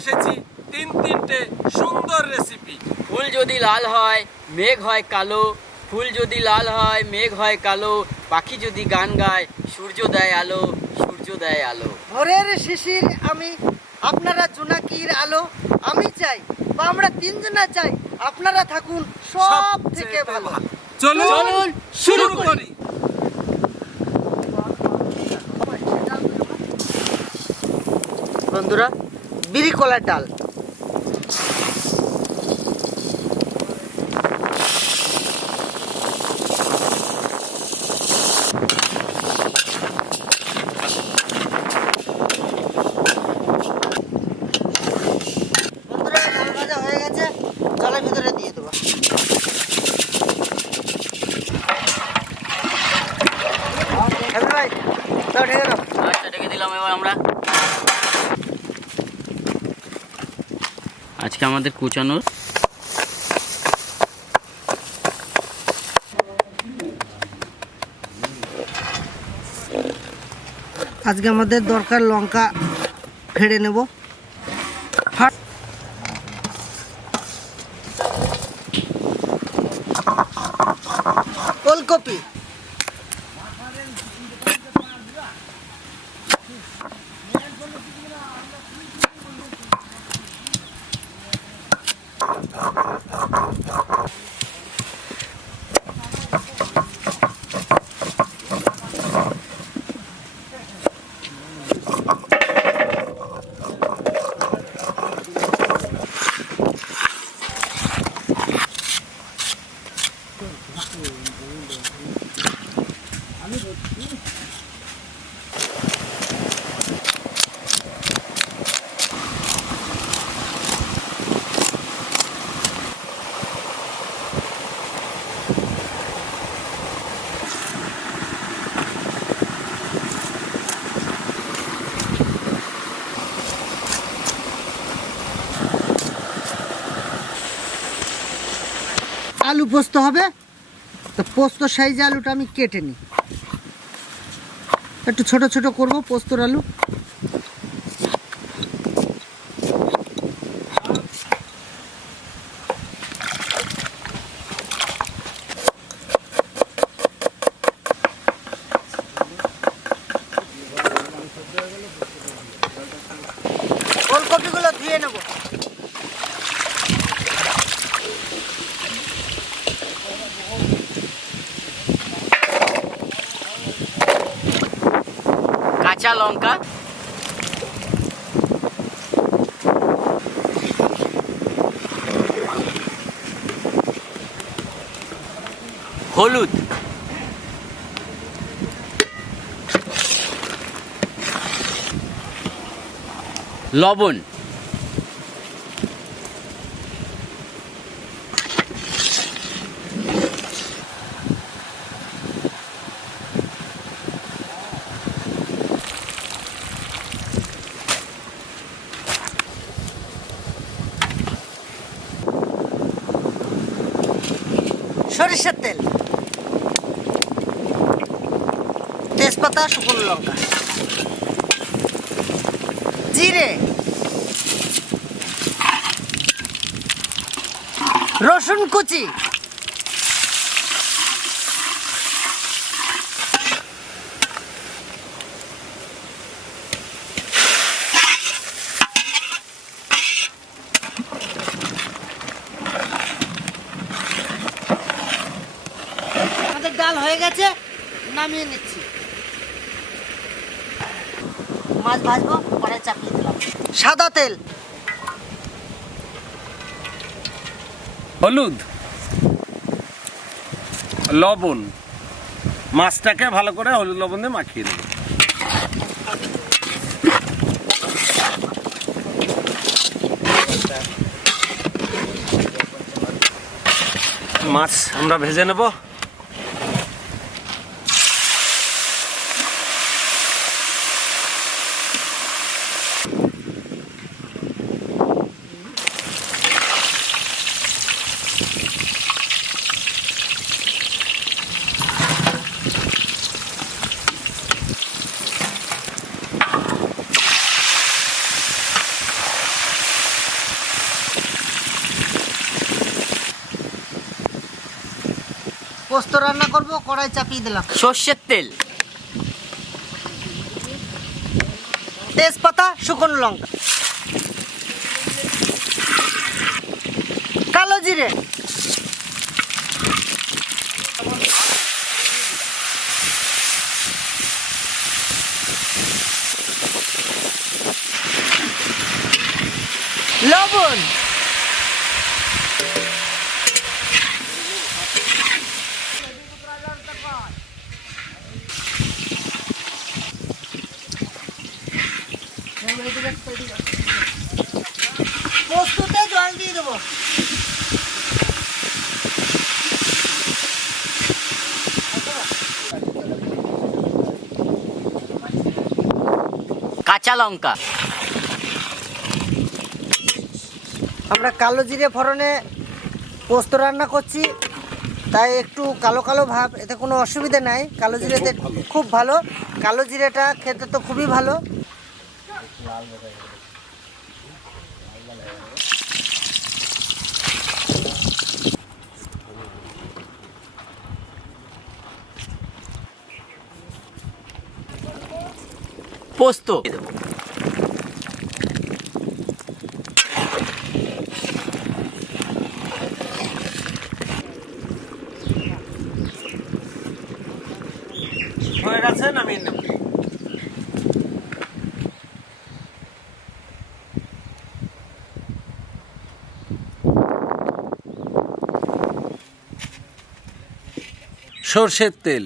এসেছি তিনটে সুন্দর রেসিপি। ফুল যদি লাল হয় মেঘ হয় কালো, ফুল যদি লাল হয় মেঘ হয় কালো, পাখি যদি গান গায় সূর্য দেয় আলো, সূর্য দেয় আলো। ভোরের শিশির আমি, আপনারা জোনাকির আলো। আমি চাই বা আমরা তিনজনা চাই আপনারা থাকুন সব থেকে ভালো। চলুন শুরু করি। বন্ধুরা, বিড়ি কলার ডাল, জলের ভিতরে দিয়ে দেবো। ভাই তাও ঢেকে দাও। আচ্ছা ঢেকে দিলাম। এবার আমরা আজকে আমাদের কুচানোর আজকে আমাদের দরকার লঙ্কা ফেড়ে নেব। ওলকপি, আলু পোস্ত হবে তো পোস্ত সাইজে আলুটা আমি কেটে নিই, একটু ছোট ছোট করব পোস্তর আলু। ওলকপিগুলো ধুয়ে নেব। কাঁচা লঙ্কা, হলুদ, লবণ, সরিষার তেল, তেজপাতা, শুকনো লঙ্কা, জিরে, রসুন কুচি, ডাল হয়ে গেছে, নামিয়ে নিচ্ছি। মাছ ভাজবো, পরে চাপিয়ে দিলাম। সাদা তেল, হলুদ, লবণ, মাছটাকে ভালো করে হলুদ লবণ দিয়ে মাখিয়ে দেবো। মাছ আমরা ভেজে নেব। পোস্ত রান্না করব, কড়াই চাপিয়ে দিলাম। সর্ষের তেল, তেজপাতা, শুকনো লঙ্কা, কালো জিরে, লবণ, পোস্ততে জল দিয়ে দেবো। কাঁচা লঙ্কা, আমরা কালো জিরে ফোড়নে পোস্ত রান্না করছি, তাই একটু কালো কালো ভাব, এতে কোনো অসুবিধা নাই। কালো জিরেতে খুব ভালো, কালো জিরেটা খেতে তো খুবই ভালো। পোস্ত, হয়ে গেছে, নামিয়ে নেব। সর্ষের তেল,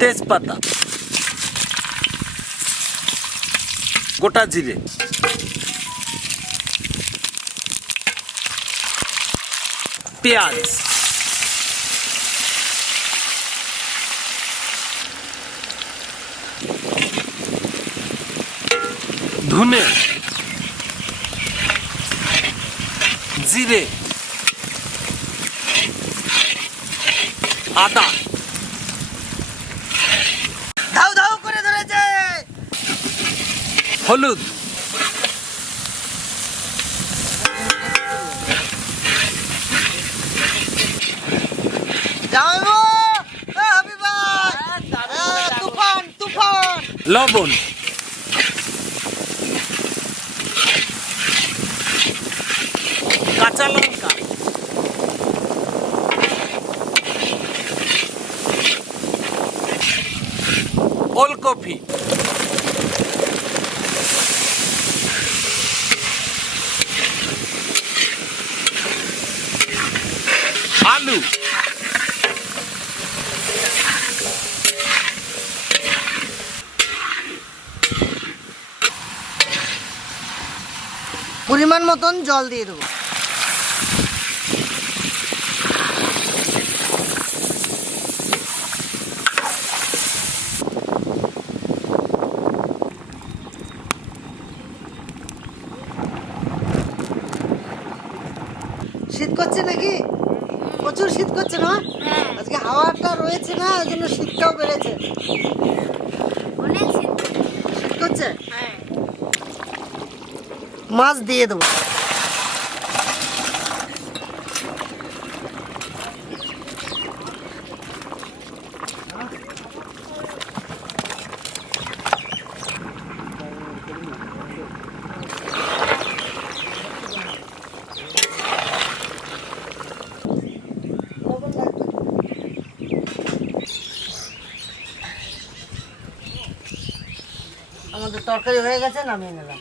তেজপাতা, গোটা জিরে, পেঁয়াজ, ধনে, জিরে, আদা, ধাউ ধাউ করে ধরেছে। হলুদ, জামাইবাবু, হাবিব ভাই, তুফান তুফান। লবণ, কাঁচা লঙ্কা, ওলকপি, আলু, পরিমাণ মতন জল দিয়ে দেবো। শীত করছে নাকি? প্রচুর শীত করছে না? আজকে হাওয়াটা রয়েছে না, ওই জন্য শীতটাও বেড়েছে। শীত করছে। মাছ দিয়ে দেবো। আমাদের তরকারি হয়ে গেছে, নামিয়ে নিলাম।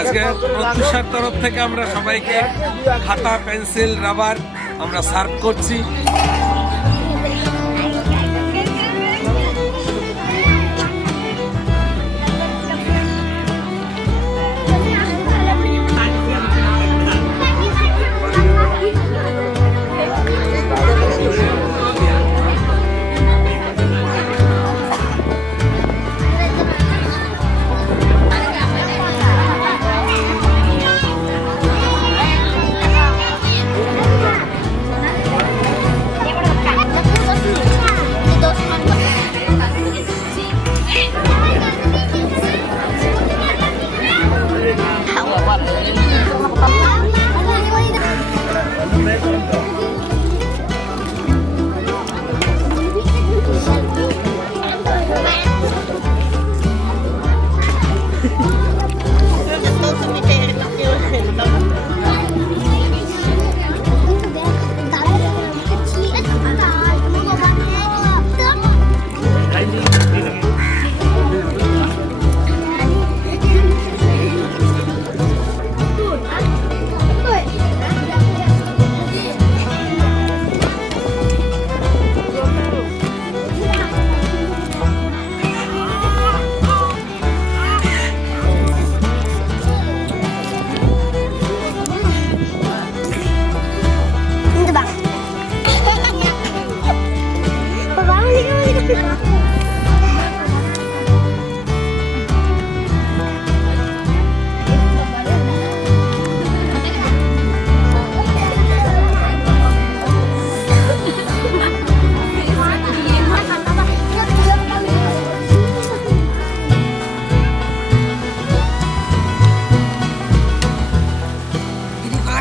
আজকে প্রত্যুষার তরফ থেকে আমরা সবাইকে খাতা, পেন্সিল, রাবার আমরা সার্ভ করছি।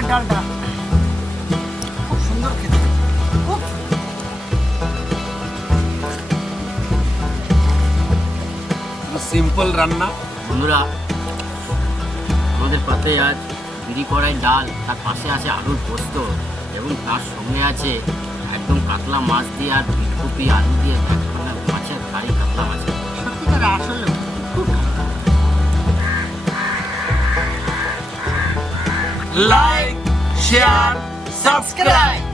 ডালটা খুব সুন্দর খেতে, খুব সিম্পল রান্না। বন্ধুরা, আমাদের পাতে আজ বিড়ি কড়াই ডাল, তার পাশে আছে আলুর পোস্ত এবং তার সঙ্গে আছে একদম কাতলা মাছ দিয়ে আর ফুলকপি আলু দিয়ে এক ধরনের মাছের কারি, কাতলা মাছ। সত্যিকার আসলে খুব লাইক, শেয়ার, সাবস্ক্রাইব।